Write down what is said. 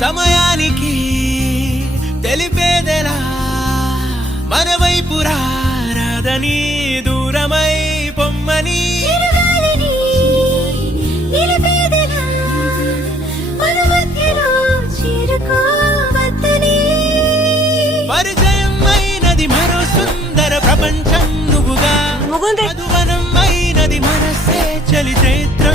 సమయానికి తెలిపేదెలా మన వైపు రాదని దూరమై పొమ్మని పరిచయం అయినది మరో సుందర ప్రపంచం నువ్వుగా మధువనం అయినది మనసే చలి చైత్ర